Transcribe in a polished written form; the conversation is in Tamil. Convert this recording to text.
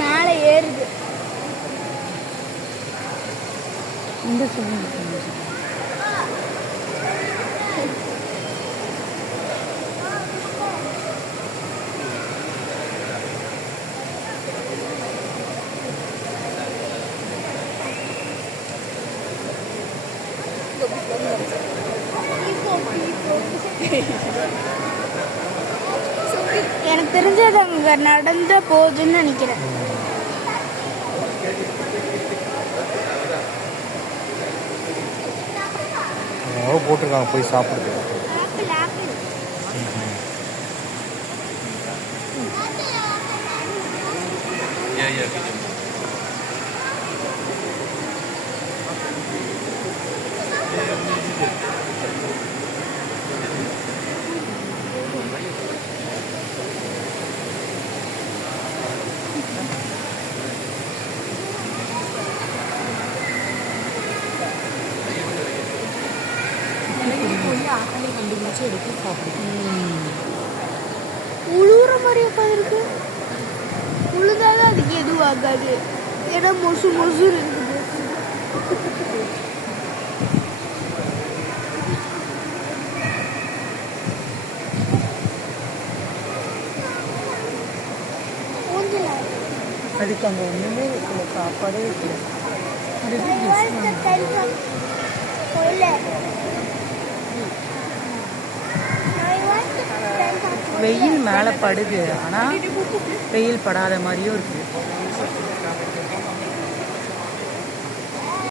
மேலே ஏறுது. இந்த சொல்லுங்க. எனக்கு தெரிஞ்சது அங்க நடந்த போகுதுன்னு நினைக்கிறேன். போட்டிருக்காங்க போய் சாப்பிடுது. எடுத்து சாப்பிடுது. உழுவுற மாதிரி உட்காந்துருக்கு. உழுதாவே அதுக்கு எதுவும் ஆகாது. ஏன்னா மொசு மொசு இருக்குது. அதுக்கு அங்கே ஒன்றுமே வைக்கல, சாப்பாடே வைக்கல. வெயில் மேலே படுது, ஆனால் வெயில் படாத மாதிரியும் இருக்கு.